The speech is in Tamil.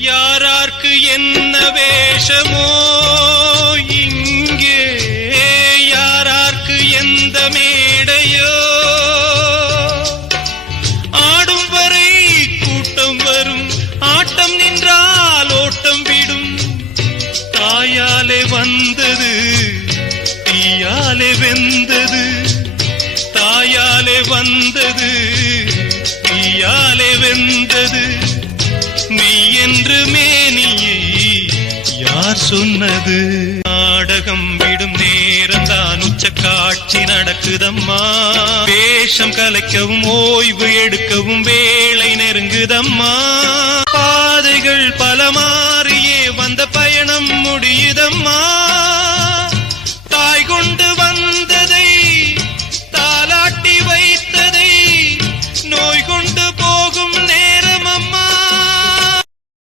யாரார்க்கு என்ன வேஷமோ இங்கே, யாரார்க்கு எந்த மேடையோ, ஆடும் வரை கூட்டம் வரும், ஆட்டம் நின்றால் ஓட்டம் விடும். தாயாலே வந்தது தீயாலே வெந்தது, தாயாலே வந்தது தீயாலே வெந்தது. மெய் என்று மேனியை யார் சொன்னது? நாடகம் விடும் நேரம்தான் உச்ச காட்சி நடக்குதம்மா. வேஷம் கலைக்கவும் ஓய்வு எடுக்கவும் வேளை நெருங்குதம்மா. பாதைகள்